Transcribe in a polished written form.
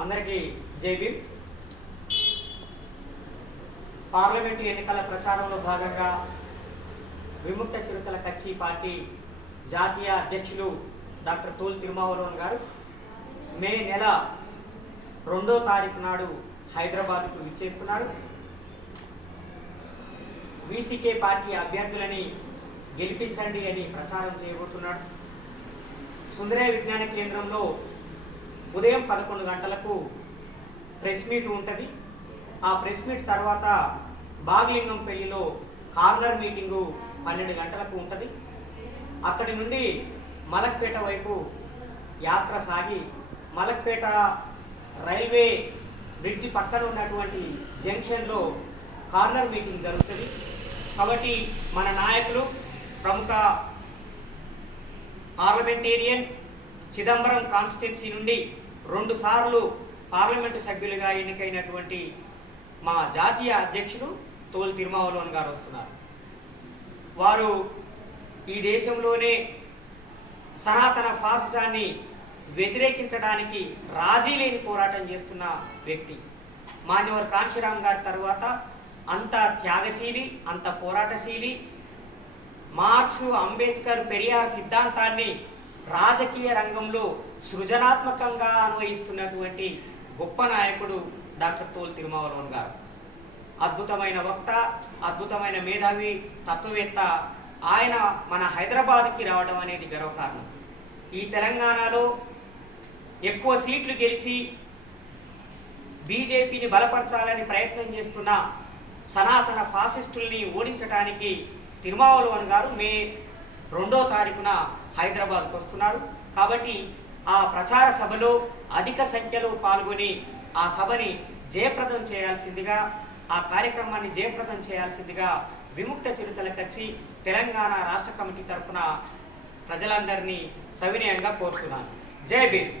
అందరికీ జై భీమ్. పార్లమెంటు ఎన్నికల ప్రచారంలో భాగంగా విముక్త చిరుతల కచ్చి పార్టీ జాతీయ అధ్యక్షులు డాక్టర్ తోల్ తిరుమావలోన్ గారు మే నెల 2వ తారీఖు నాడు హైదరాబాద్కు విచ్చేస్తున్నారు. వీసీకే పార్టీ అభ్యర్థులని గెలిపించండి అని ప్రచారం చేయబోతున్నాడు. సుందరయ్య విజ్ఞాన కేంద్రంలో ఉదయం 11 గంటలకు ప్రెస్ మీట్ ఉంటుంది. ఆ ప్రెస్ మీట్ తర్వాత బాగలింగంపల్లిలో కార్నర్ మీటింగు 12 గంటలకు ఉంటుంది. అక్కడి నుండి మలక్పేట వైపు యాత్ర సాగి మలక్పేట రైల్వే బ్రిడ్జి పక్కన ఉన్నటువంటి జంక్షన్లో కార్నర్ మీటింగ్ జరుగుతుంది. కాబట్టి మన నాయకులు ప్రముఖ పార్లమెంటేరియన్ చిదంబరం కాన్స్టిట్యున్సీ నుండి 2 సార్లు పార్లమెంటు సభ్యులుగా ఎన్నికైనటువంటి మా జాతీయ అధ్యక్షులు తోల్ తిరుమావలోన్ గారు వస్తున్నారు. వారు ఈ దేశంలోనే సనాతన ఫాసిజాన్ని వ్యతిరేకించడానికి రాజీ లేని పోరాటం చేస్తున్న వ్యక్తి. మాన్యవర్ కాంశీరామ్ గారి తర్వాత అంత త్యాగశీలి, అంత పోరాటశీలి, మార్క్స్, అంబేద్కర్, పెరియార్ సిద్ధాంతాన్ని రాజకీయ రంగంలో సృజనాత్మకంగా అన్వయిస్తున్నటువంటి గొప్ప నాయకుడు డాక్టర్ తోల్ తిరుమావలోన్ గారు. అద్భుతమైన వక్త, అద్భుతమైన మేధావి, తత్వవేత్త. ఆయన మన హైదరాబాద్కి రావడం అనేది గర్వకారణం. ఈ తెలంగాణలో ఎక్కువ సీట్లు గెలిచి బీజేపీని బలపరచాలని ప్రయత్నం చేస్తున్న సనాతన ఫాసిస్టుల్ని ఓడించడానికి తిరుమావలోన్ గారు మే 2వ తారీఖున హైదరాబాద్కు వస్తున్నారు. కాబట్టి ఆ ప్రచార సభలో అధిక సంఖ్యలో పాల్గొని ఆ సభని జయప్రదం చేయాల్సిందిగా, ఆ కార్యక్రమాన్ని జయప్రదం చేయాల్సిందిగా విముక్త చిరుతల కచ్చి తెలంగాణ రాష్ట్ర కమిటీ తరఫున ప్రజలందరినీ సవినయంగా కోరుతున్నాను. జై భీమ్.